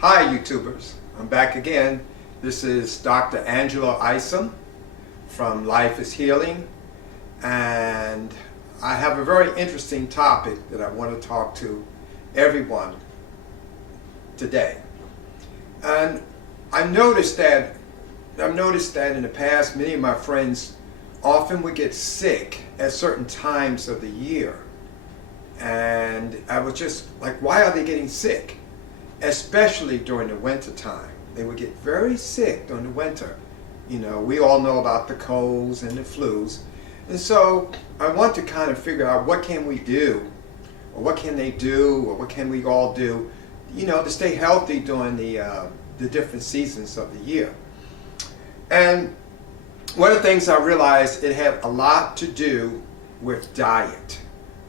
Hi YouTubers, I'm back again. This is Dr. Angelo Isom from Life is Healing, and I have a very interesting topic that I want to talk to everyone today. And I've noticed that in the past many of my friends often would get sick at certain times of the year. And I was just like, why are they getting sick? Especially during the winter time. They would get very sick during the winter. You know, we all know about the colds and the flus. And so I want to kind of figure out what can we do, or what can they do, or what can we all do, you know, to stay healthy during the different seasons of the year. And one of the things I realized, it had a lot to do with diet.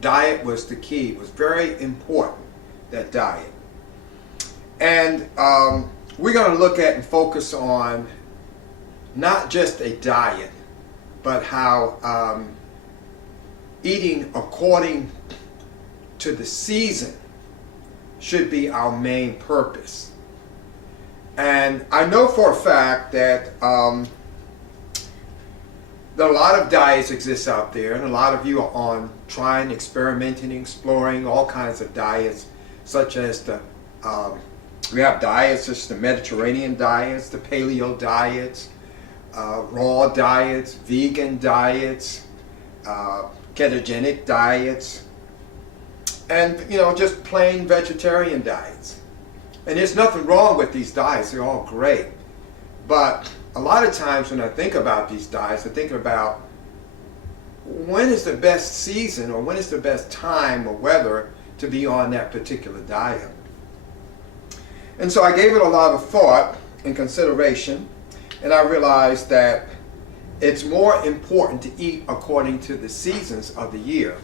Diet was the key. It was very important, that diet. And we're going to look at and focus on not just a diet, but how eating according to the season should be our main purpose. And I know for a fact that a lot of diets exist out there, and a lot of you are on trying, experimenting, exploring all kinds of diets, such as we have diets such as the Mediterranean diets, the paleo diets, raw diets, vegan diets, ketogenic diets, and just plain vegetarian diets. And there's nothing wrong with these diets, they're all great. But a lot of times when I think about these diets, I think about when is the best season, or when is the best time or weather to be on that particular diet. And so I gave it a lot of thought and consideration, and I realized that it's more important to eat according to the seasons of the year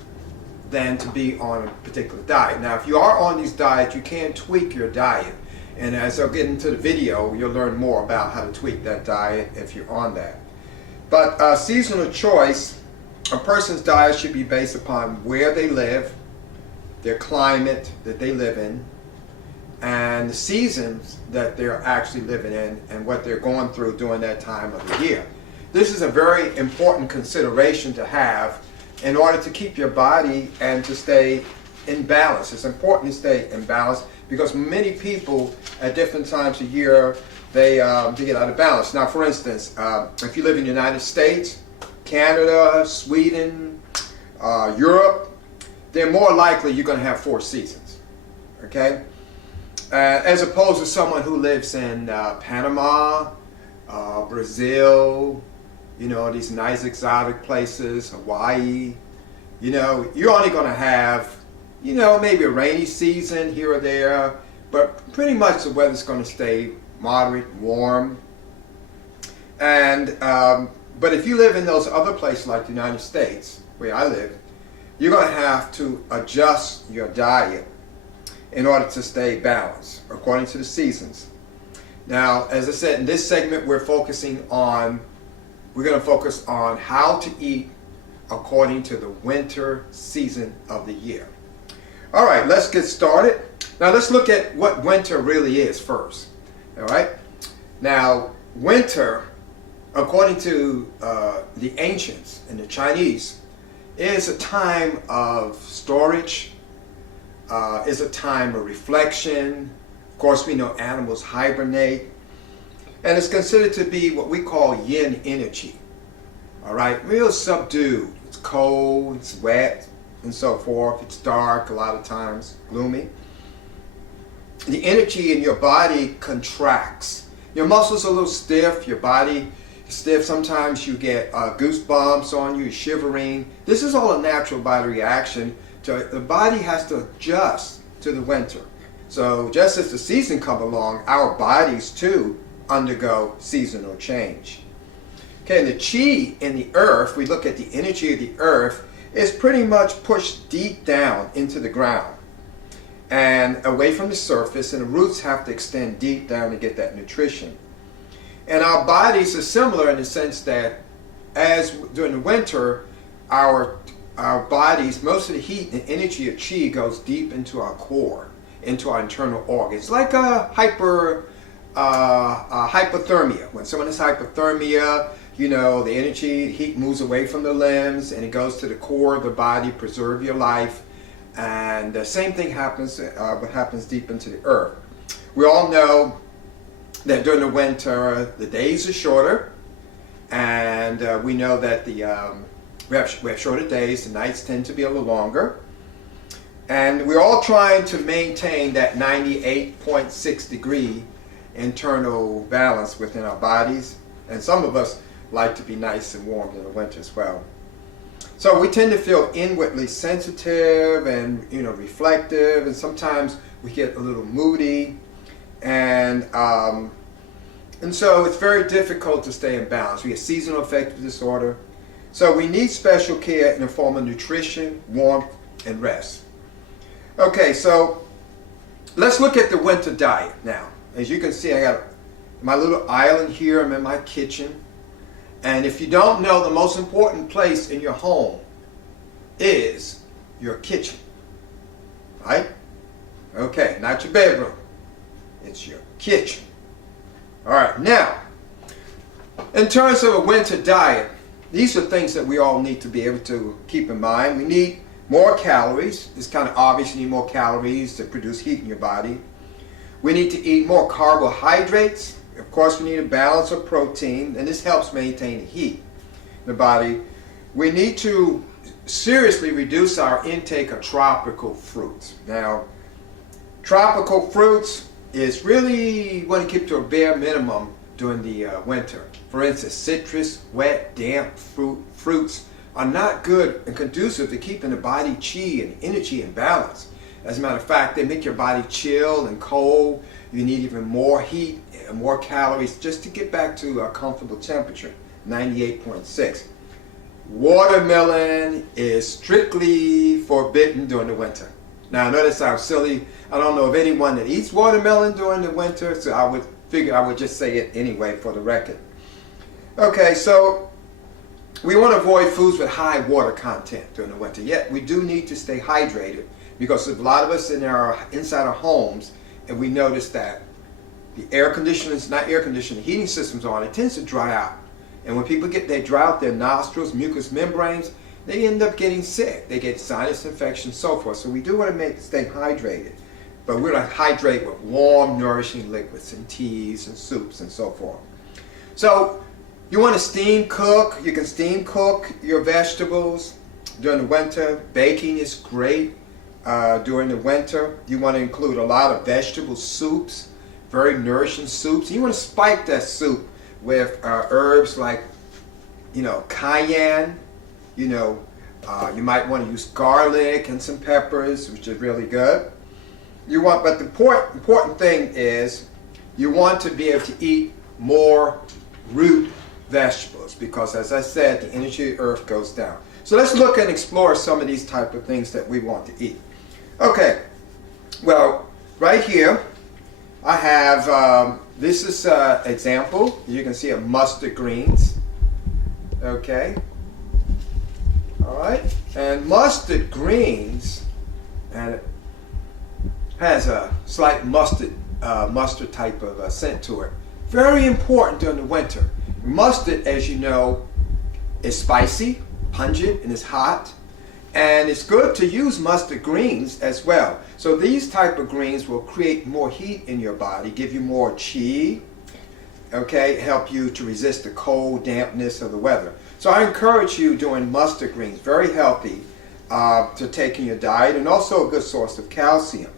than to be on a particular diet. Now, if you are on these diets, you can tweak your diet. And as I'll get into the video, you'll learn more about how to tweak that diet if you're on that. But seasonal choice, a person's diet should be based upon where they live, their climate that they live in, and the seasons that they're actually living in, and what they're going through during that time of the year. This is a very important consideration to have in order to keep your body and to stay in balance. It's important to stay in balance because many people at different times of year, they get out of balance. Now, for instance, if you live in the United States, Canada, Sweden, Europe, they're more likely you're going to have 4 seasons, okay? As opposed to someone who lives in Panama, Brazil, these nice exotic places, Hawaii. You're only going to have, maybe a rainy season here or there, but pretty much the weather's going to stay moderate, warm. And but if you live in those other places like the United States, where I live, you're going to have to adjust your diet in order to stay balanced according to the seasons. Now, as I said, in this segment we're going to focus on how to eat according to the winter season of the year. All right, let's get started. Now let's look at what winter really is first. All right. Now, winter, according to the ancients and the Chinese, is a time of storage, is a time of reflection. Of course, we know animals hibernate. And it's considered to be what we call yin energy. All right, real subdued. It's cold, it's wet, and so forth. It's dark a lot of times, gloomy. The energy in your body contracts. Your muscles are a little stiff, your body is stiff. Sometimes you get goosebumps on you, shivering. This is all a natural body reaction. The body has to adjust to the winter. So just as the season comes along, our bodies too undergo seasonal change. Okay, and the chi in the earth, we look at the energy of the earth, is pretty much pushed deep down into the ground and away from the surface, and the roots have to extend deep down to get that nutrition. And our bodies are similar in the sense that as during the winter, our bodies, most of the heat and energy of chi goes deep into our core. into our internal organs, like a hypothermia. When someone has hypothermia, you know, the energy, heat moves away from the limbs and it goes to the core of the body, preserve your life. And the same thing happens, what happens deep into the earth. We all know that during the winter, the days are shorter, and we know that we have shorter days, the nights tend to be a little longer. And we're all trying to maintain that 98.6 degree internal balance within our bodies. And some of us like to be nice and warm in the winter as well. So we tend to feel inwardly sensitive and, you know, reflective, and sometimes we get a little moody, and so it's very difficult to stay in balance. We get seasonal affective disorder. So we need special care in the form of nutrition, warmth, and rest. Okay, so let's look at the winter diet now. As you can see, I got my little island here. I'm in my kitchen. And if you don't know, the most important place in your home is your kitchen, right? Okay, not your bedroom. It's your kitchen. All right, now, in terms of a winter diet, these are things that we all need to be able to keep in mind. We need more calories. It's kind of obvious you need more calories to produce heat in your body. We need to eat more carbohydrates. Of course, we need a balance of protein, and this helps maintain the heat in the body. We need to seriously reduce our intake of tropical fruits. Now, tropical fruits is really you want to keep to a bare minimum during the winter. For instance, citrus, wet, damp fruits are not good and conducive to keeping the body chi and energy in balance. As a matter of fact, they make your body chill and cold. You need even more heat and more calories just to get back to a comfortable temperature, 98.6. Watermelon is strictly forbidden during the winter. Now, I know that sounds silly. I don't know of anyone that eats watermelon during the winter, so I would figure I would just say it anyway for the record. Okay, so we want to avoid foods with high water content during the winter. Yet we do need to stay hydrated, because a lot of us inside our homes, and we notice that the air conditioners, not air conditioning, heating systems on, it tends to dry out. And when people they dry out their nostrils, mucous membranes, they end up getting sick. They get sinus infections, so forth. So we do want to stay hydrated. But we're going to hydrate with warm, nourishing liquids and teas and soups and so forth. So you want to steam cook. You can steam cook your vegetables during the winter. Baking is great during the winter. You want to include a lot of vegetable soups, very nourishing soups. You want to spike that soup with herbs like, you know, cayenne. You know, you might want to use garlic and some peppers, which is really good. But the important thing is you want to be able to eat more root vegetables, because, as I said, the energy of the earth goes down. So let's look and explore some of these type of things that we want to eat. Okay, well, right here I have, this is an example, you can see, of mustard greens. Okay, all right, and mustard greens, and it has a slight mustard type of scent to it. Very important during the winter. Mustard, as you know, is spicy, pungent, and it's hot. And it's good to use mustard greens as well. So these type of greens will create more heat in your body, give you more chi, okay, help you to resist the cold, dampness of the weather. So I encourage you doing mustard greens, very healthy to take in your diet, and also a good source of calcium.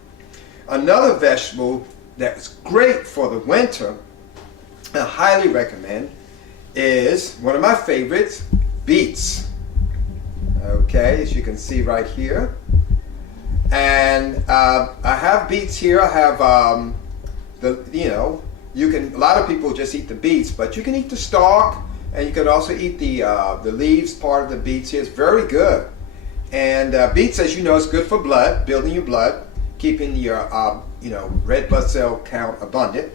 Another vegetable that's great for the winter, I highly recommend, is one of my favorites, beets. Okay, as you can see right here. And I have beets here. I have a lot of people just eat the beets, but you can eat the stalk, and you can also eat the leaves part of the beets here. It's very good. And beets, as you know, is good for blood, building your blood, keeping your red blood cell count abundant.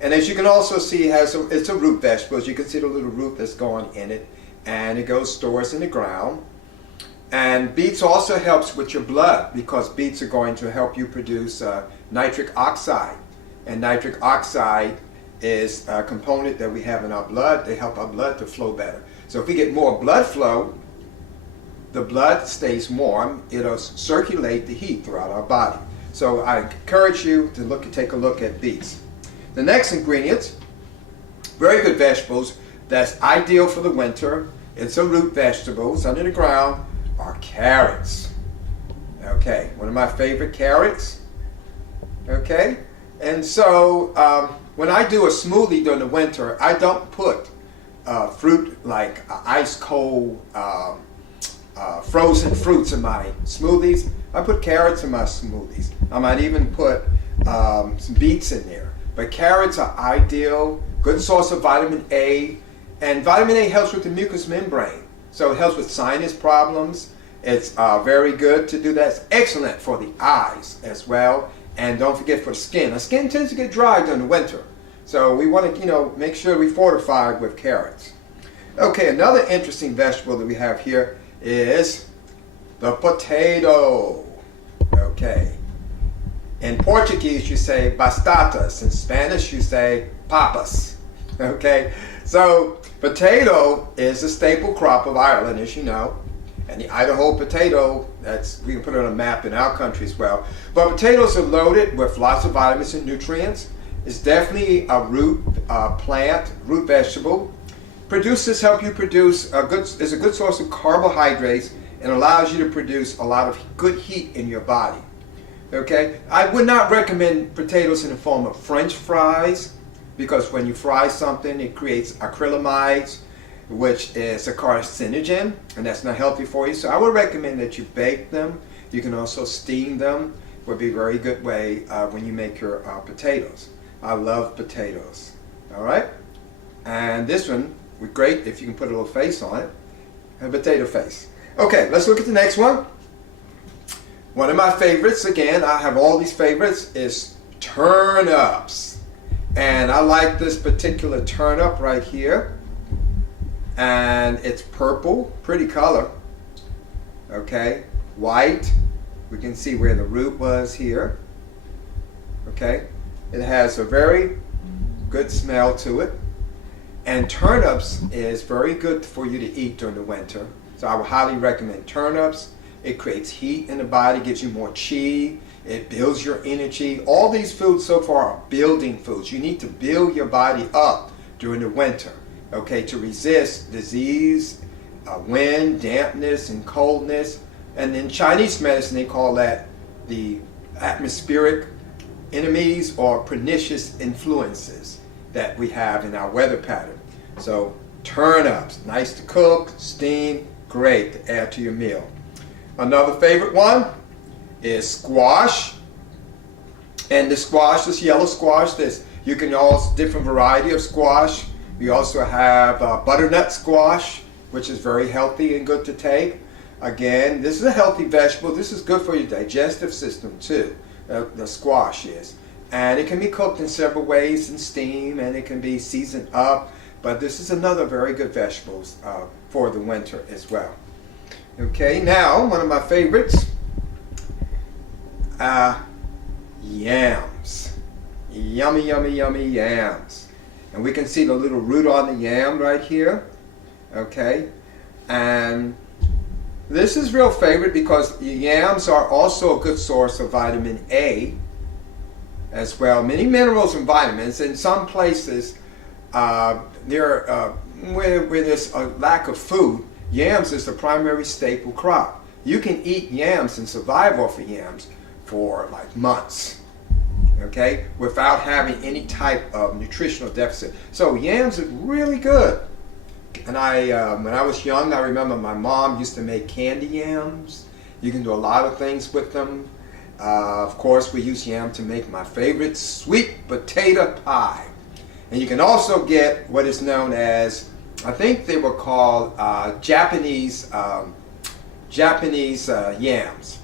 And as you can also see, it's a root vegetable. As you can see the little root that's going in it, and it stores in the ground. And beets also helps with your blood because beets are going to help you produce nitric oxide. And nitric oxide is a component that we have in our blood. They help our blood to flow better. So if we get more blood flow, the blood stays warm. It'll circulate the heat throughout our body. So I encourage you to take a look at beets. The next ingredients, very good vegetables that's ideal for the winter. It's a root vegetables under the ground are carrots. Okay, one of my favorite carrots. Okay, and so when I do a smoothie during the winter, I don't put fruit like ice cold frozen fruits in my smoothies. I put carrots in my smoothies. I might even put some beets in there. But carrots are ideal, good source of vitamin A, and vitamin A helps with the mucous membrane. So it helps with sinus problems. It's very good to do that. It's excellent for the eyes as well. And don't forget for the skin. The skin tends to get dry during the winter. So we want to, make sure we fortify it with carrots. Okay, another interesting vegetable that we have here is the potato. Okay. In Portuguese, you say bastatas. In Spanish, you say papas. Okay. So potato is a staple crop of Ireland, as you know. And the Idaho potato, we can put it on a map in our country as well. But potatoes are loaded with lots of vitamins and nutrients. It's definitely a root plant, root vegetable. Help you produce is a good source of carbohydrates and allows you to produce a lot of good heat in your body. Okay, I would not recommend potatoes in the form of French fries because when you fry something, it creates acrylamides, which is a carcinogen, and that's not healthy for you. So I would recommend that you bake them. You can also steam them. Would be a very good way when you make your potatoes. I love potatoes. All right, and this one would be great if you can put a little face on it. A potato face. Okay, let's look at the next one. One of my favorites, again, I have all these favorites, is turnips. And I like this particular turnip right here. And it's purple, pretty color. Okay, white. We can see where the root was here. Okay, it has a very good smell to it. And turnips is very good for you to eat during the winter. So I would highly recommend turnips. It creates heat in the body, gives you more chi. It builds your energy. All these foods so far are building foods. You need to build your body up during the winter, okay, to resist disease, wind, dampness, and coldness. And in Chinese medicine, they call that the atmospheric enemies or pernicious influences that we have in our weather pattern. So turnips, nice to cook, steam, great to add to your meal. Another favorite one is squash. And the squash, this yellow squash, you can also different variety of squash. We also have butternut squash, which is very healthy and good to take. Again, this is a healthy vegetable. This is good for your digestive system too. The squash is. And it can be cooked in several ways in steam, and it can be seasoned up. But this is another very good vegetable for the winter as well. Okay, now one of my favorites, yams. Yummy, yummy, yummy yams. And we can see the little root on the yam right here. Okay, and this is real favorite because the yams are also a good source of vitamin A as well. Many minerals and vitamins. In some places, where there's a lack of food, yams is the primary staple crop. You can eat yams and survive off of yams for like months, okay, without having any type of nutritional deficit. So yams are really good. And when I was young, I remember my mom used to make candy yams. You can do a lot of things with them. Of course, we use yam to make my favorite sweet potato pie. And you can also get what is known as, I think they were called Japanese yams.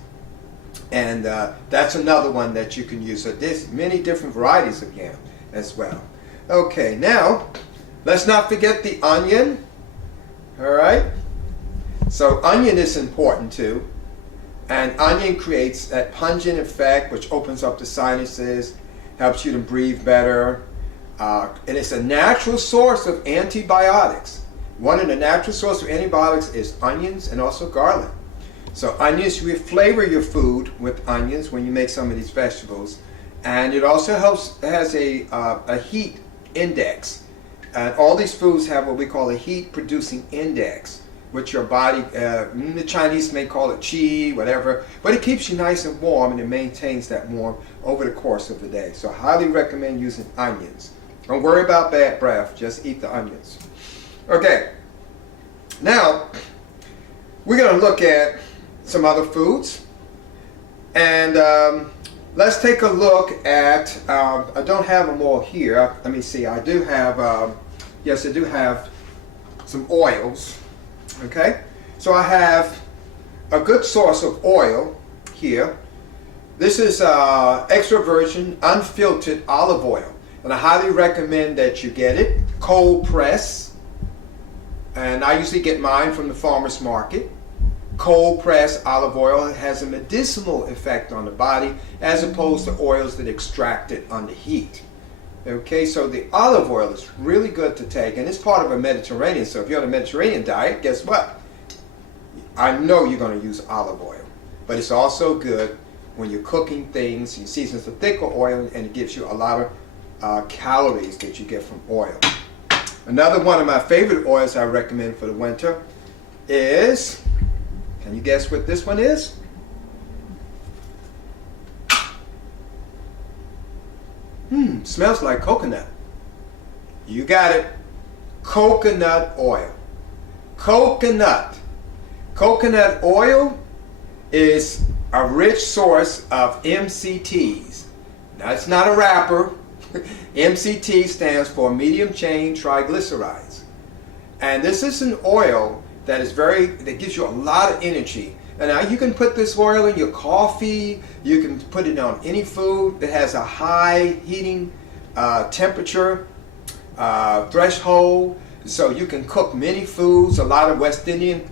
And that's another one that you can use. So there's many different varieties of yam as well. Okay, now let's not forget the onion. All right. So onion is important too. And onion creates that pungent effect which opens up the sinuses, helps you to breathe better. And it's a natural source of antibiotics. One of the natural sources of antibiotics is onions and also garlic. So onions, you flavor your food with onions when you make some of these vegetables. And it also has a heat index. And all these foods have what we call a heat producing index, which your body, the Chinese may call it qi, whatever, but it keeps you nice and warm and it maintains that warmth over the course of the day. So I highly recommend using onions. Don't worry about bad breath, just eat the onions. Okay, now we're going to look at some other foods, and let's take a look at, I don't have them all here. Let me see, I do have, yes, I do have some oils. Okay, so I have a good source of oil here. This is extra virgin unfiltered olive oil, and I highly recommend that you get it cold press. And I usually get mine from the farmer's market. Cold pressed olive oil has a medicinal effect on the body as opposed to oils that extract it under heat. Okay, so the olive oil is really good to take, and it's part of a Mediterranean. So if you're on a Mediterranean diet, guess what? I know you're going to use olive oil, but it's also good when you're cooking things. You season with thicker oil, and it gives you a lot of calories that you get from oil. Another one of my favorite oils I recommend for the winter is, can you guess what this one is? Smells like coconut. You got it. Coconut oil. Coconut. Coconut oil is a rich source of MCTs. Now, it's not a rapper. MCT stands for medium chain triglycerides. And this is an oil that gives you a lot of energy. And now you can put this oil in your coffee, you can put it on any food that has a high heating temperature threshold. So you can cook many foods, a lot of West Indian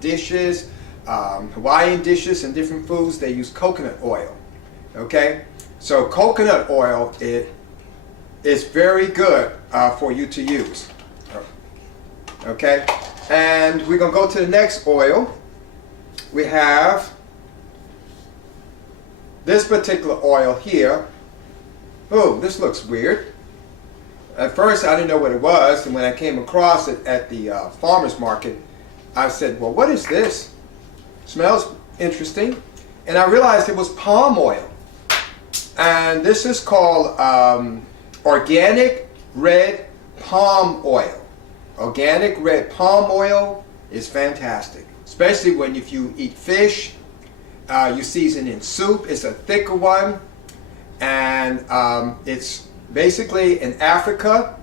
dishes, Hawaiian dishes and different foods, they use coconut oil. Okay? So coconut oil is very good for you to use. Okay? And we're going to go to the next oil. We have this particular oil here. Oh, this looks weird. At first I didn't know what it was, and when I came across it at the farmer's market, I said, well, what is this? Smells interesting. And I realized it was palm oil. And this is called organic red palm oil. Organic red palm oil is fantastic, especially if you eat fish, you season in soup. It's a thicker one, and it's basically in Africa.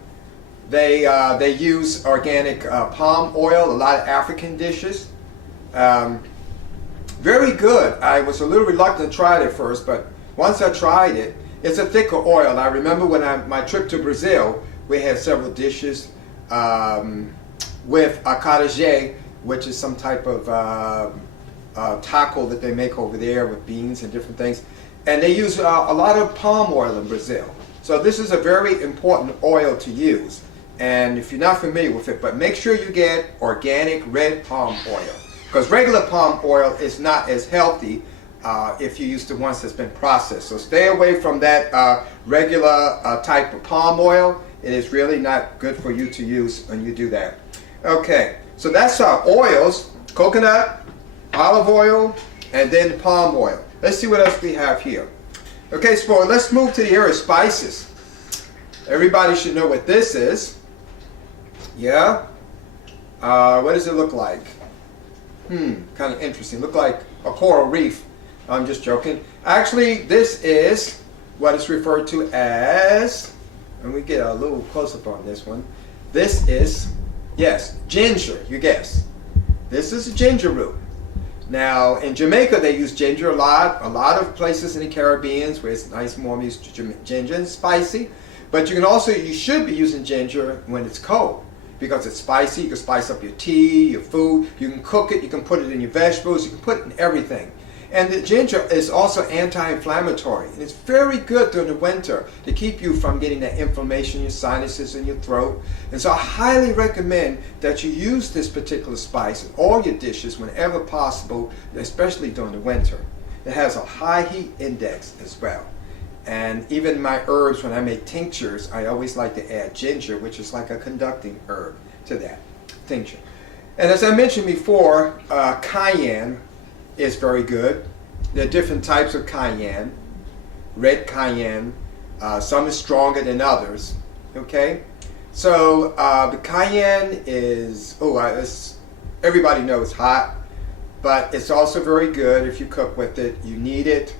They use organic palm oil, a lot of African dishes. Very good. I was a little reluctant to try it at first, but once I tried it, it's a thicker oil. I remember when my trip to Brazil, we had several dishes with acarajé, which is some type of taco that they make over there with beans and different things. And they use a lot of palm oil in Brazil. So this is a very important oil to use. And if you're not familiar with it, but make sure you get organic red palm oil. Because regular palm oil is not as healthy if you use the ones that's been processed. So stay away from that regular type of palm oil. It is really not good for you to use when you do that. Okay, so that's our oils: coconut, olive oil, and then palm oil. Let's see what else we have here. Okay, so let's move to the area of spices. Everybody should know what this is. Yeah? What does it look like? Kind of interesting. Look like a coral reef. I'm just joking. Actually, this is what is referred to as, and we get a little close-up on this one. This is, yes, ginger, you guess. This is a ginger root. Now, in Jamaica, they use ginger a lot. A lot of places in the Caribbean where it's nice and warm, use ginger and spicy. But you should be using ginger when it's cold. because it's spicy. You can spice up your tea, your food. You can cook it. You can put it in your vegetables. You can put it in everything. And the ginger is also anti-inflammatory. And it's very good during the winter to keep you from getting that inflammation in your sinuses and your throat. And so I highly recommend that you use this particular spice in all your dishes whenever possible, especially during the winter. It has a high heat index as well. And even my herbs, when I make tinctures, I always like to add ginger, which is like a conducting herb to that tincture. And as I mentioned before, cayenne is very good. There are different types of cayenne. Red cayenne, some is stronger than others. Okay, so the cayenne is, everybody knows it's hot, but it's also very good if you cook with it. You need it.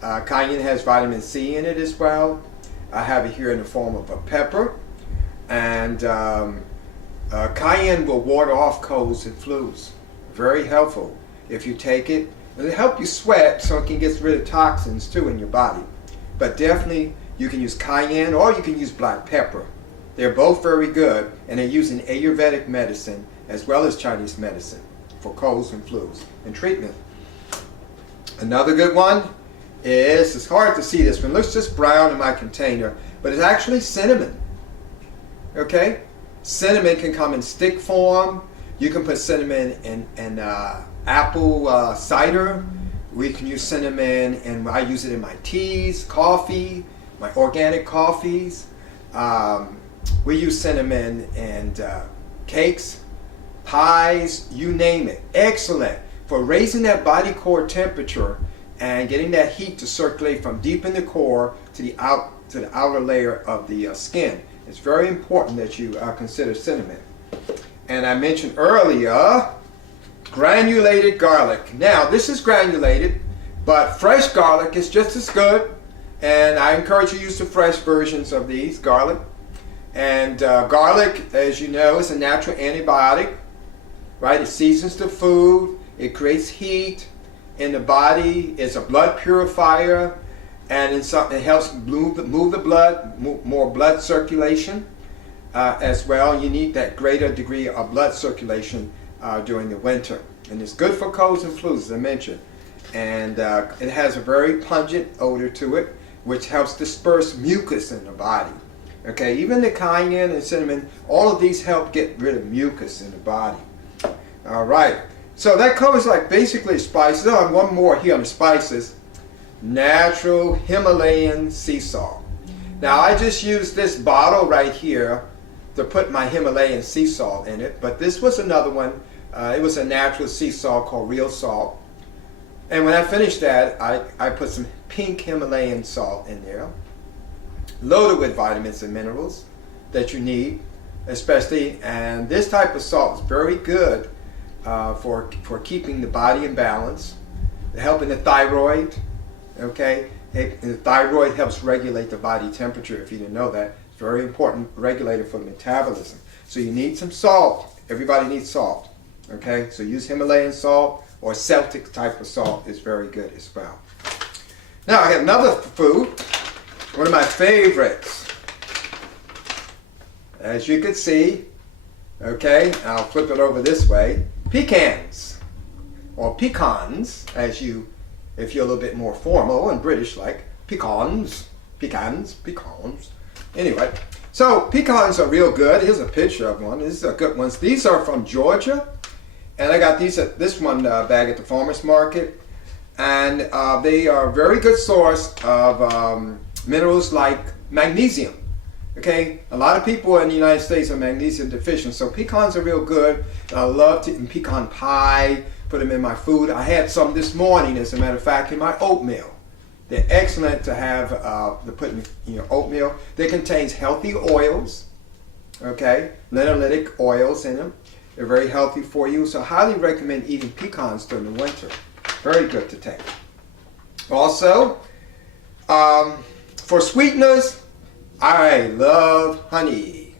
Cayenne has vitamin C in it as well. I have it here in the form of a pepper. And cayenne will ward off colds and flus. Very helpful if you take it. It'll help you sweat so it can get rid of toxins too in your body. But definitely you can use cayenne or you can use black pepper. They're both very good, and they're used in Ayurvedic medicine as well as Chinese medicine for colds and flus and treatment. Another good one is, it's hard to see this one, it looks just brown in my container, but it's actually cinnamon. Okay? Cinnamon can come in stick form. You can put cinnamon in apple cider. We can use cinnamon, and I use it in my teas, coffee, my organic coffees. We use cinnamon in cakes, pies, you name it. Excellent for raising that body core temperature and getting that heat to circulate from deep in the core to the outer layer of the skin. It's very important that you consider cinnamon. And I mentioned earlier, granulated garlic. Now, this is granulated, but fresh garlic is just as good. And I encourage you to use the fresh versions of these garlic. And garlic, as you know, is a natural antibiotic, right? It seasons the food. It creates heat in the body. It's a blood purifier. And it helps move the blood, more blood circulation as well. You need that greater degree of blood circulation during the winter. And it's good for colds and flus, as I mentioned. And it has a very pungent odor to it, which helps disperse mucus in the body. Okay, even the cayenne and cinnamon, all of these help get rid of mucus in the body. All right, so that covers like basically spices. Oh, and one more here on the spices. Natural Himalayan sea salt. Now I just used this bottle right here to put my Himalayan sea salt in it, but this was another one. It was a natural sea salt called real salt. And when I finished that, I put some pink Himalayan salt in there, loaded with vitamins and minerals that you need, especially. And this type of salt is very good for keeping the body in balance, helping the thyroid. Okay, the thyroid helps regulate the body temperature. If you didn't know that, it's very important regulator for metabolism. So you need some salt. Everybody needs salt. Okay, so use Himalayan salt or Celtic type of salt is very good as well. Now I have another food, one of my favorites. As you can see, okay, I'll flip it over this way. Pecans, or pecans, if you're a little bit more formal and British, like pecans. Anyway, so pecans are real good. Here's a picture of one. These are good ones. These are from Georgia, and I got this one bag at the farmer's market, and they are a very good source of minerals like magnesium. Okay, a lot of people in the United States are magnesium deficient, so pecans are real good. I love to eat pecan pie, put them in my food. I had some this morning, as a matter of fact, in my oatmeal. They're excellent to have to put in your oatmeal. They contain healthy oils, okay, linoleic oils in them. They're very healthy for you, so I highly recommend eating pecans during the winter. Very good to take. Also, for sweeteners, I love honey.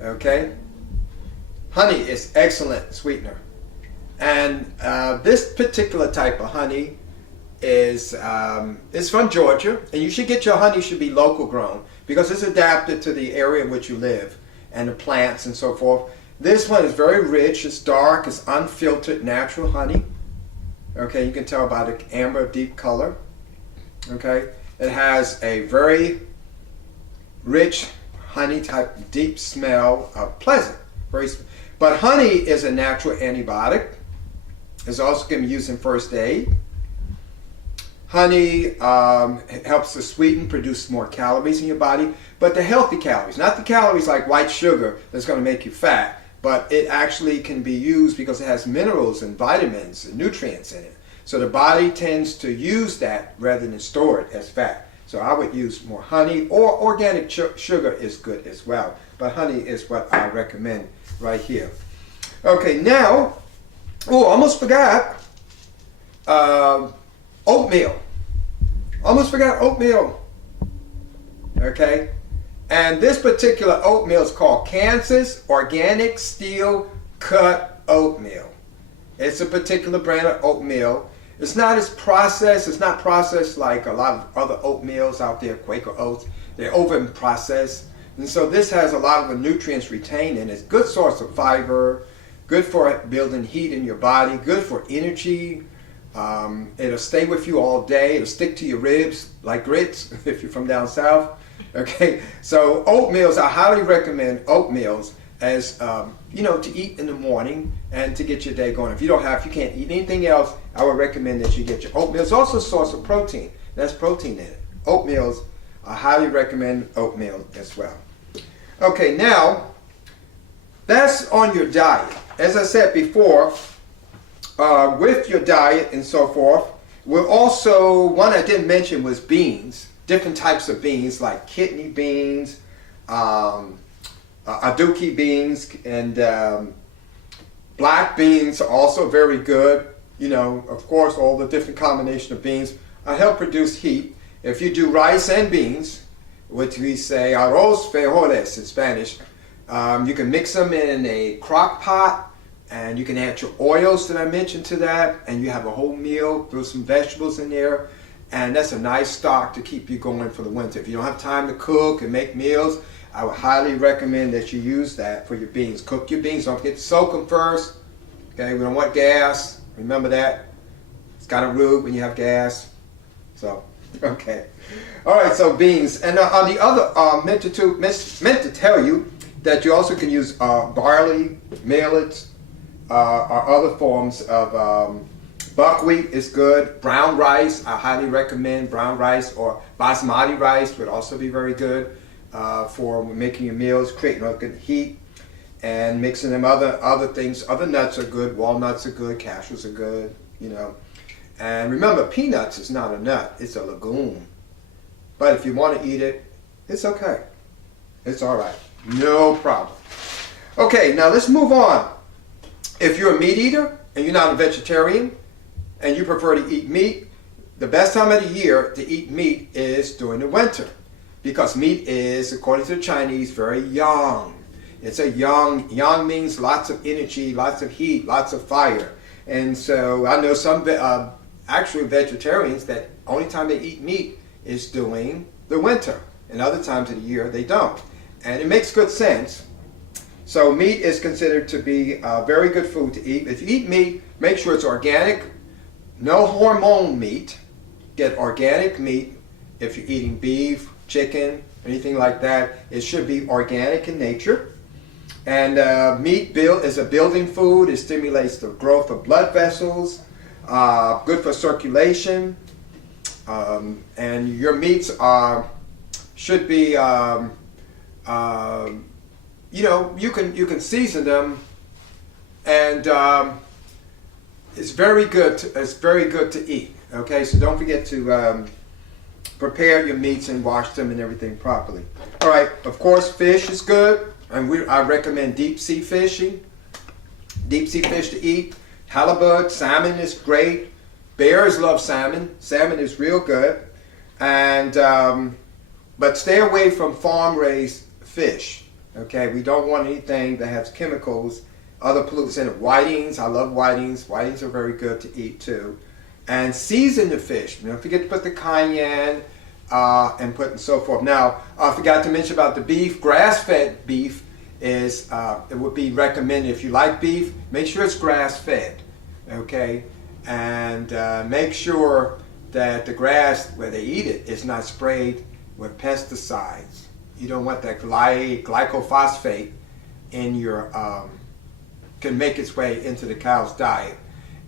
Okay? Honey is excellent sweetener. And this particular type of honey is from Georgia, and you should get your honey should be local grown because it's adapted to the area in which you live. and the plants and so forth. This one is very rich. It's dark. It's unfiltered natural honey. Okay, you can tell by the amber deep color. Okay, it has a very rich honey type deep smell, pleasant. But honey is a natural antibiotic. It's also can be used in first aid. Honey helps to sweeten, produce more calories in your body, but the healthy calories, not the calories like white sugar that's going to make you fat, but it actually can be used because it has minerals and vitamins and nutrients in it. So the body tends to use that rather than store it as fat. So I would use more honey, or organic sugar is good as well. But honey is what I recommend right here. Okay, now, almost forgot, oatmeal. Almost forgot oatmeal. Okay, and this particular oatmeal is called Kansas Organic Steel Cut Oatmeal. It's a particular brand of oatmeal. It's not as processed. It's not processed like a lot of other oatmeals out there, Quaker Oats. They're over processed. And so this has a lot of the nutrients retained in it. It's a good source of fiber, good for building heat in your body, good for energy. It'll stay with you all day. It'll stick to your ribs like grits if you're from down south. Okay, so oatmeals, I highly recommend oatmeals as to eat in the morning and to get your day going. If you can't eat anything else, I would recommend that you get your oatmeal. It's also a source of protein. There's protein in it. Oatmeals, I highly recommend oatmeal as well. Okay, now that's on your diet. As I said before, with your diet and so forth, we're also, one I didn't mention was beans, different types of beans like kidney beans, aduki beans, and black beans are also very good. Of course, all the different combination of beans help produce heat. If you do rice and beans, which we say arroz frijoles in Spanish, you can mix them in a crock pot, and you can add your oils that I mentioned to that, and you have a whole meal, throw some vegetables in there, and that's a nice stock to keep you going for the winter. If you don't have time to cook and make meals, I would highly recommend that you use that for your beans. Cook your beans. Don't forget to soak them first. Okay, we don't want gas. Remember that. It's kind of rude when you have gas. So, okay. All right, so beans. And on the other, meant to tell you that you also can use barley, millets, or other forms of buckwheat is good. Brown rice, I highly recommend brown rice, or basmati rice would also be very good for making your meals, creating a good heat, and mixing them other things. Other nuts are good. Walnuts are good. Cashews are good. And remember, peanuts is not a nut. It's a legume. But if you want to eat it, it's okay. It's all right. No problem. Okay, now let's move on. If you're a meat eater and you're not a vegetarian and you prefer to eat meat, the best time of the year to eat meat is during the winter, because meat is, according to the Chinese, very yang. It's a yang means lots of energy, lots of heat, lots of fire. And so I know some actual vegetarians that only time they eat meat is during the winter, and other times of the year they don't. And it makes good sense. So meat is considered to be a very good food to eat. If you eat meat, make sure it's organic, no hormone meat. Get organic meat. If you're eating beef, chicken, anything like that, it should be organic in nature. And meat is a building food. It stimulates the growth of blood vessels, good for circulation. And your meats should be you can season them, and it's very good to eat. Okay, so don't forget to prepare your meats and wash them and everything properly. All right, of course, fish is good, and I recommend deep sea fishing. Deep sea fish to eat. Halibut, salmon is great. Bears love salmon. Salmon is real good, and but stay away from farm-raised fish. Okay, we don't want anything that has chemicals, other pollutants in it. Whitings, I love whitings. Whitings are very good to eat too. And season the fish. Don't forget to put the cayenne and so forth. Now, I forgot to mention about the beef. Grass-fed beef is it would be recommended, if you like beef, make sure it's grass-fed, okay? And make sure that the grass where they eat it is not sprayed with pesticides. You don't want that glycophosphate in your can make its way into the cow's diet.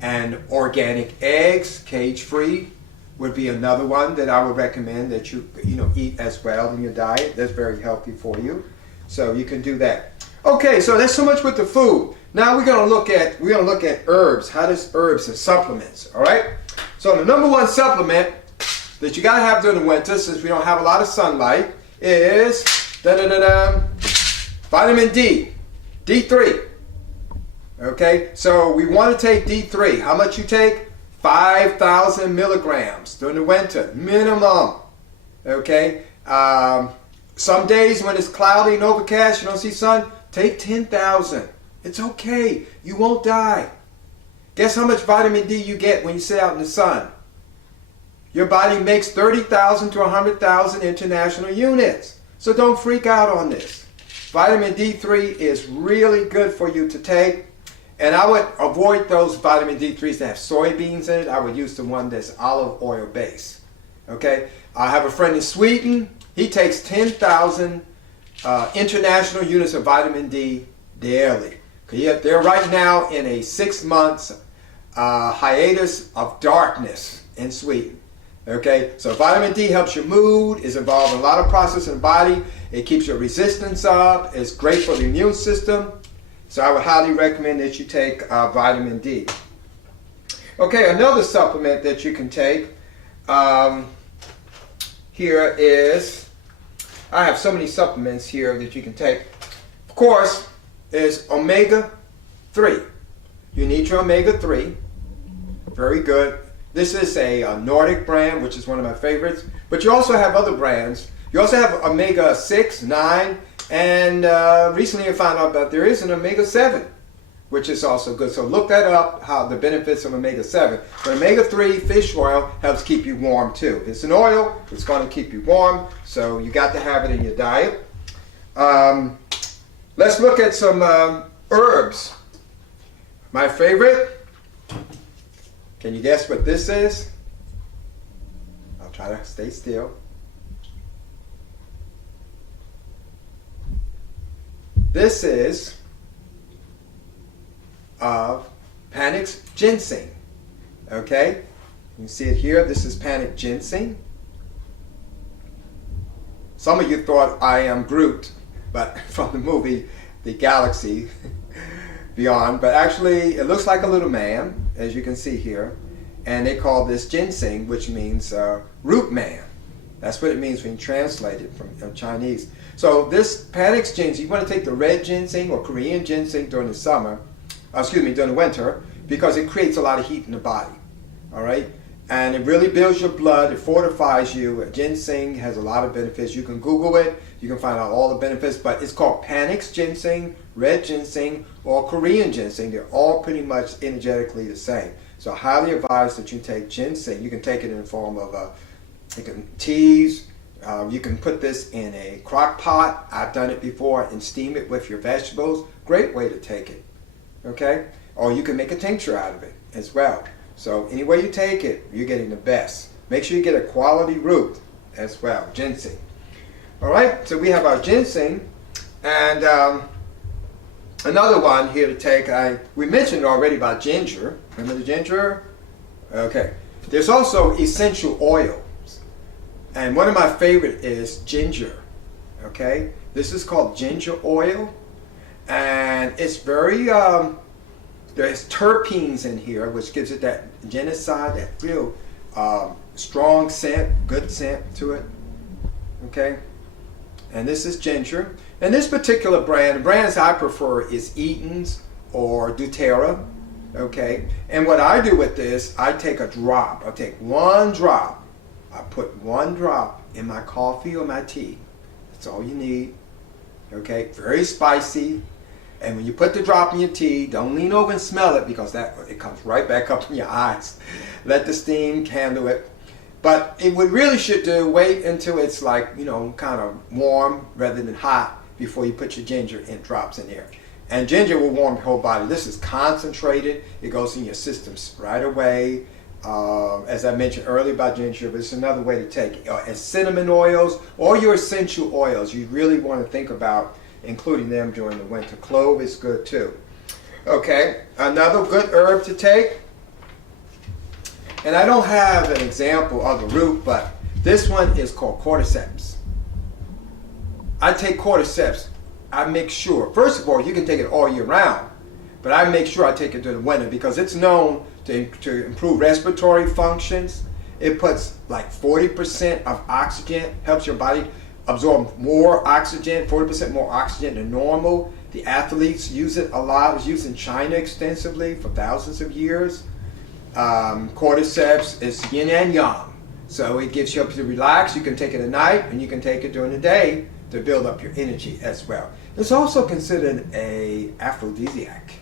And organic eggs, cage-free, would be another one that I would recommend that you eat as well in your diet. That's very healthy for you. So you can do that. Okay, so that's so much with the food. Now we're gonna look at herbs. How does herbs and supplements? All right. So the number one supplement that you gotta have during the winter, since we don't have a lot of sunlight, is vitamin D, D3. Okay, so we want to take D3. How much you take? 5,000 milligrams during the winter, minimum. Okay, some days when it's cloudy and overcast, you don't see sun, take 10,000. It's okay, you won't die. Guess how much vitamin D you get when you sit out in the sun? Your body makes 30,000 to 100,000 international units. So don't freak out on this. Vitamin D3 is really good for you to take. And I would avoid those vitamin D3s that have soybeans in it. I would use the one that's olive oil based. Okay? I have a friend in Sweden. He takes 10,000 international units of vitamin D daily. They're right now in a 6 months hiatus of darkness in Sweden. Okay, so vitamin D helps your mood, is involved in a lot of processes in the body. It keeps your resistance up. It's great for the immune system. So I would highly recommend that you take vitamin D. Okay, another supplement that you can take here is, I have so many supplements here that you can take. Of course, is omega-3. You need your omega-3. Very good. This is a Nordic brand, which is one of my favorites. But you also have other brands. You also have omega-6, 9, and recently I found out that there is an omega-7, which is also good. So look that up, how the benefits of omega-7. But omega-3 fish oil helps keep you warm too. It's an oil, it's going to keep you warm, so you got to have it in your diet. Let's look at some herbs. My favorite. Can you guess what this is? I'll try to stay still. This is Pecans ginseng. Okay? You can see it here. This is Pecans ginseng. Some of you thought I am Groot, but from the movie The Galaxy Beyond. But actually, it looks like a little man, as you can see here. And they call this ginseng, which means root man. That's what it means when you translate it from Chinese. So this Pecans ginseng, you want to take the red ginseng or Korean ginseng during the summer, during the winter, because it creates a lot of heat in the body. All right? And it really builds your blood, it fortifies you. Ginseng has a lot of benefits. You can Google it, you can find out all the benefits, but it's called Pecans ginseng, red ginseng, or Korean ginseng. They're all pretty much energetically the same. So I highly advise that you take ginseng. You can take it in the form of teas. You can put this in a crock pot. I've done it before, and steam it with your vegetables. Great way to take it. Okay? Or you can make a tincture out of it as well. So any way you take it, you're getting the best. Make sure you get a quality root as well, ginseng. All right, so we have our ginseng, and another one here to take. We mentioned already about ginger. Remember the ginger? Okay. There's also essential oils, and one of my favorite is ginger. Okay, this is called ginger oil, and it's very there's terpenes in here, which gives it that genocide, that real strong scent, good scent to it. Okay, and this is ginger. And this particular brand, the brands I prefer is Eaton's or doTERRA. Okay, and what I do with this, I take a drop. I take one drop. I put one drop in my coffee or my tea. That's all you need. Okay, very spicy. And when you put the drop in your tea, don't lean over and smell it, because it comes right back up in your eyes. Let the steam handle it. But it really should wait until it's like, kind of warm rather than hot, before you put your ginger in drops in there. And ginger will warm your whole body. This is concentrated. It goes in your systems right away. As I mentioned earlier about ginger, but it's another way to take it. And cinnamon oils, or your essential oils, you really want to think about including them during the winter. Clove is good too. Okay, another good herb to take. And I don't have an example of the root, but this one is called Cordyceps. I take Cordyceps. I make sure, first of all, you can take it all year round, but I make sure I take it during the winter because it's known to improve respiratory functions. It puts like 40% of oxygen, helps your body absorb more oxygen, 40% more oxygen than normal. The athletes use it a lot. It's used in China extensively for thousands of years. Cordyceps is yin and yang. So it gives you up to relax. You can take it at night and you can take it during the day to build up your energy as well. It's also considered a aphrodisiac.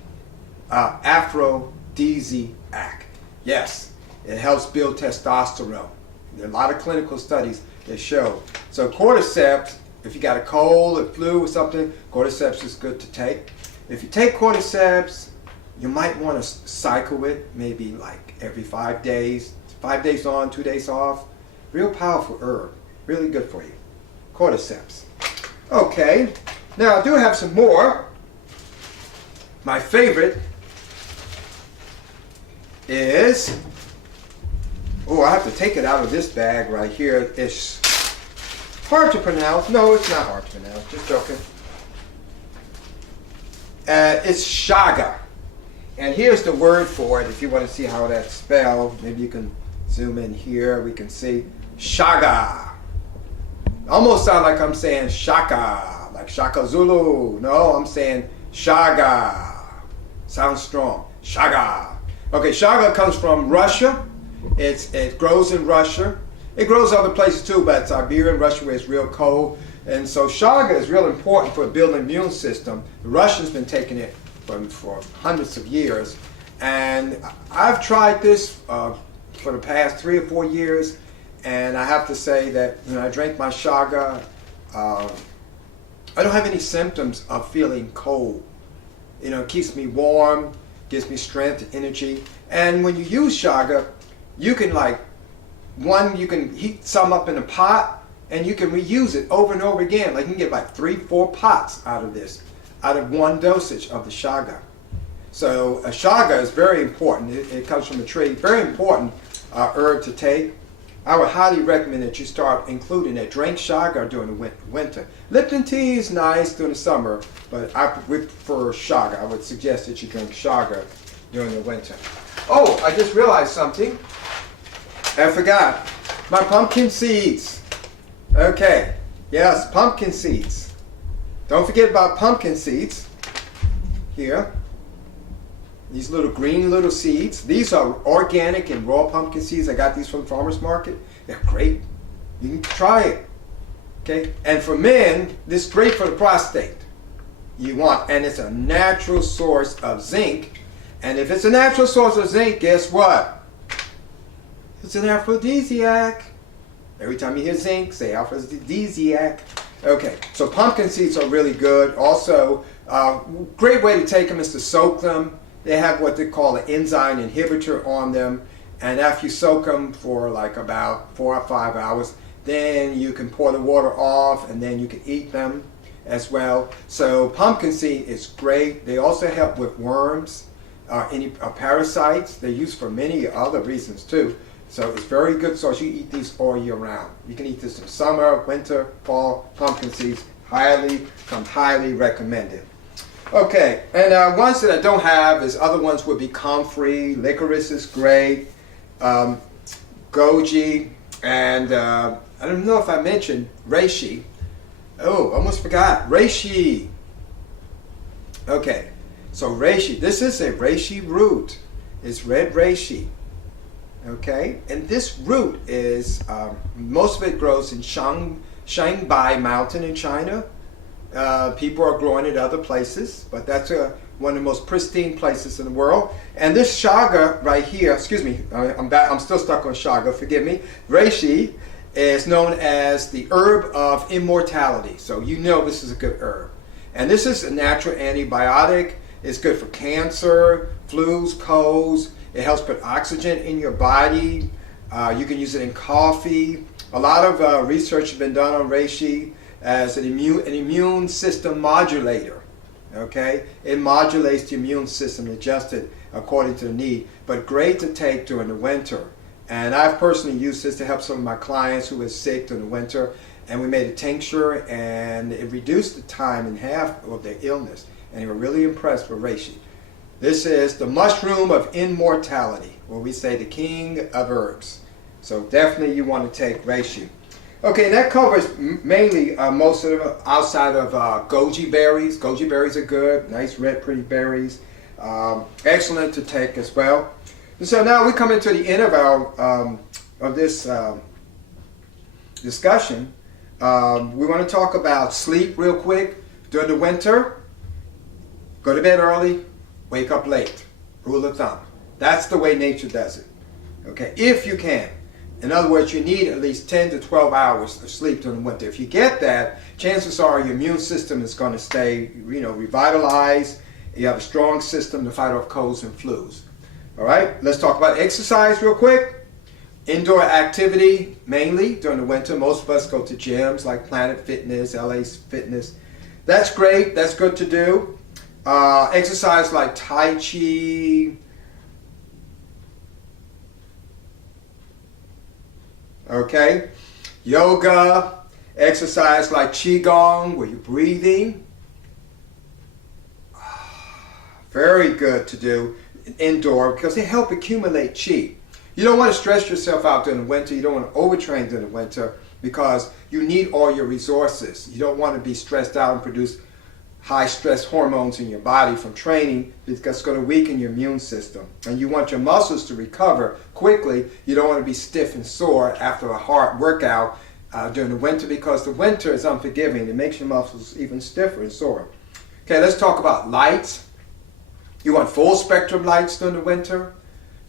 Aphrodisiac. Yes, it helps build testosterone. There are a lot of clinical studies that show. So Cordyceps, if you got a cold or flu or something, Cordyceps is good to take. If you take Cordyceps, you might want to cycle it maybe like every 5 days. 5 days on, 2 days off. Real powerful herb. Really good for you. Cordyceps. Okay. Now I do have some more. My favorite is, oh, I have to take it out of this bag right here. It's hard to pronounce. No, it's not hard to pronounce. Just joking. It's Chaga. And here's the word for it. If you want to see how that's spelled, maybe you can zoom in here. We can see Chaga. Almost sound like I'm saying Shaka, like Shaka Zulu. No, I'm saying Chaga. Sounds strong. Chaga. Okay, Chaga comes from Russia. It grows in Russia. It grows other places too, but Siberia and Russia where it's real cold. And so Chaga is real important for building the immune system. The Russians been taking it for hundreds of years. And I've tried this for the past 3 or 4 years. And I have to say that when I drink my Chaga, I don't have any symptoms of feeling cold. You know, it keeps me warm, gives me strength, energy. And when you use Chaga, you can you can heat some up in a pot and you can reuse it over and over again. Like you can get like 3-4 pots out of this, out of one dosage of the Chaga. So a Chaga is very important. It comes from a tree. Very important herb to take. I would highly recommend that you start including it. Drink Chaga during the winter. Lipton tea is nice during the summer, but I would prefer Chaga. I would suggest that you drink Chaga during the winter. Oh, I just realized something. I forgot. My pumpkin seeds. Okay. Yes, pumpkin seeds. Don't forget about pumpkin seeds. Here. These little green little seeds. These are organic and raw pumpkin seeds. I got these from the farmer's market. They're great. You can try it. Okay? And for men, this is great for the prostate. And it's a natural source of zinc. And if it's a natural source of zinc, guess what? It's an aphrodisiac. Every time you hear zinc, say aphrodisiac. Okay, so pumpkin seeds are really good. Also, great way to take them is to soak them. They have what they call an enzyme inhibitor on them. And after you soak them for like about 4 or 5 hours, then you can pour the water off and then you can eat them as well. So pumpkin seed is great. They also help with worms, any parasites. They're used for many other reasons too. So it's very good source. You eat these all year round. You can eat this in summer, winter, fall, pumpkin seeds. Highly recommended. Okay, and ones that I don't have is other ones would be comfrey, licorice is great, goji, and I don't know if I mentioned reishi. Oh, almost forgot. Reishi. Okay, so reishi. This is a reishi root. It's red reishi. Okay, and this root is, most of it grows in Shanghai Mountain in China. People are growing it other places, but that's one of the most pristine places in the world. And this Chaga right here, excuse me, I'm still stuck on Chaga, forgive me. Reishi is known as the herb of immortality. So you know this is a good herb. And this is a natural antibiotic. It's good for cancer, flus, colds. It helps put oxygen in your body. You can use it in coffee. A lot of research has been done on reishi as an immune system modulator. Okay, it modulates the immune system, adjusted according to the need. But great to take during the winter. And I've personally used this to help some of my clients who were sick during the winter. And we made a tincture, and it reduced the time in half of their illness. And they were really impressed with reishi. This is the mushroom of immortality, or we say the king of herbs. So definitely you want to take reishi. Okay, that covers mainly most of them outside of goji berries. Goji berries are good, nice red pretty berries. Excellent to take as well. And so now we come into the end of our of this discussion. We want to talk about sleep real quick. During the winter, go to bed early, wake up late. Rule of thumb. That's the way nature does it. Okay, if you can. In other words, you need at least 10 to 12 hours of sleep during the winter. If you get that, chances are your immune system is going to stay, revitalized. You have a strong system to fight off colds and flus. All right, let's talk about exercise real quick. Indoor activity, mainly during the winter. Most of us go to gyms like Planet Fitness, LA Fitness. That's great. That's good to do. Exercise like Tai Chi. Okay. Yoga. Exercise like Qigong, where you're breathing. Very good to do indoor because they help accumulate qi. You don't want to stress yourself out during the winter. You don't want to overtrain during the winter because you need all your resources. You don't want to be stressed out and produce high stress hormones in your body from training because it's going to weaken your immune system. And you want your muscles to recover quickly. You don't want to be stiff and sore after a hard workout during the winter because the winter is unforgiving. It makes your muscles even stiffer and sore. Okay, let's talk about lights. You want full spectrum lights during the winter.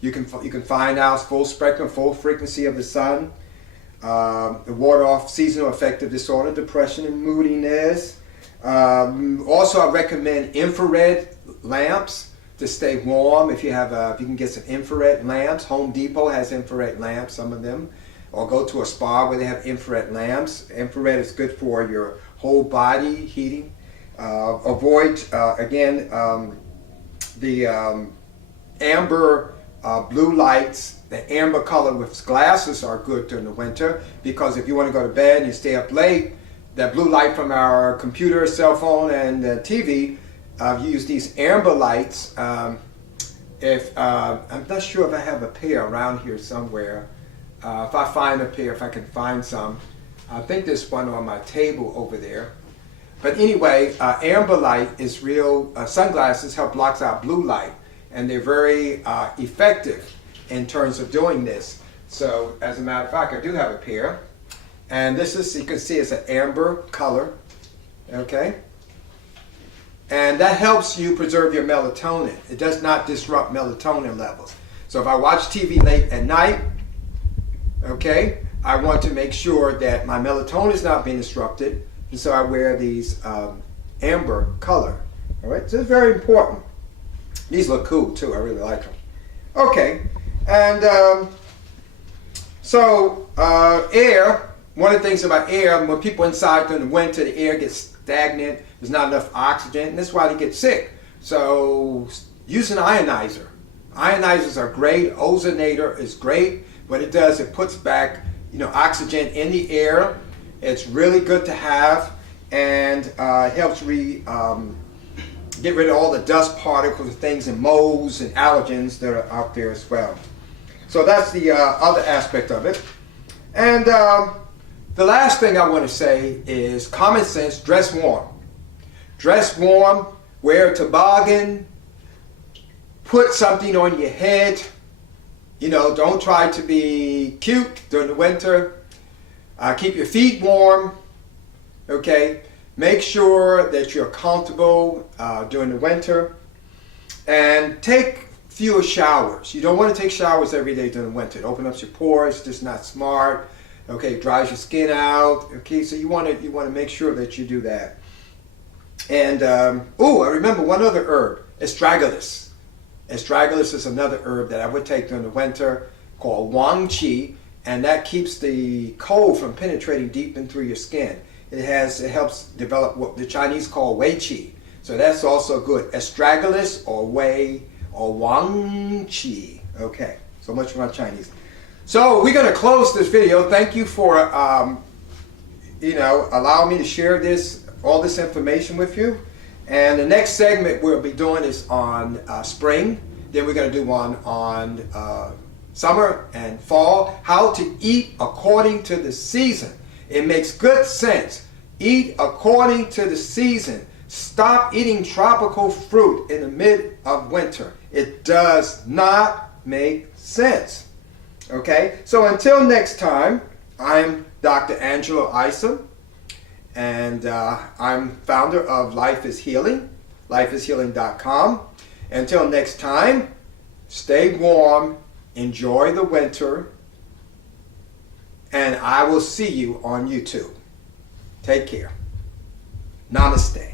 You can find out full spectrum, full frequency of the sun. The ward off seasonal affective disorder, depression, and moodiness. Also, I recommend infrared lamps to stay warm. If you can get some infrared lamps. Home Depot has infrared lamps, some of them. Or go to a spa where they have infrared lamps. Infrared is good for your whole body heating. Avoid the amber blue lights. The amber color with glasses are good during the winter because if you want to go to bed and you stay up late, that blue light from our computer, cell phone, and TV, you use these amber lights. I'm not sure if I have a pair around here somewhere. If I find a pair, if I can find some, I think there's one on my table over there. But anyway, amber light is real. Sunglasses help block out blue light, and they're very effective in terms of doing this. So, as a matter of fact, I do have a pair. And this is, you can see it's an amber color, okay? And that helps you preserve your melatonin. It does not disrupt melatonin levels. So if I watch TV late at night, okay, I want to make sure that my melatonin is not being disrupted. And so I wear these amber color, all right? So it's very important. These look cool too, I really like them. Okay, and air. One of the things about air, when people inside during the winter, the air gets stagnant, there's not enough oxygen, and that's why they get sick. So use an ionizer. Ionizers are great. Ozonator is great. What it does, it puts back oxygen in the air. It's really good to have, and it helps get rid of all the dust particles, things, and molds and allergens that are out there as well. So that's the other aspect of it. And the last thing I want to say is common sense, dress warm. Dress warm, wear a toboggan, put something on your head. Don't try to be cute during the winter. Keep your feet warm, okay? Make sure that you're comfortable during the winter. And take fewer showers. You don't want to take showers every day during the winter. It opens up your pores, it's just not smart. Okay, dries your skin out. Okay, so you want to make sure that you do that. And I remember one other herb, astragalus. Astragalus is another herb that I would take during the winter called Wang Qi, and that keeps the cold from penetrating deep in through your skin. It helps develop what the Chinese call Wei Qi. So that's also good. Astragalus or Wei or Wang Qi. Okay, so much for my Chinese. So we're going to close this video. Thank you for allowing me to share all this information with you. And the next segment we'll be doing is on spring. Then we're going to do one on summer and fall. How to eat according to the season. It makes good sense. Eat according to the season. Stop eating tropical fruit in the mid of winter. It does not make sense. Okay, so until next time, I'm Dr. Angelo Isom, and I'm founder of Life is Healing, lifeishealing.com. Until next time, stay warm, enjoy the winter, and I will see you on YouTube. Take care. Namaste.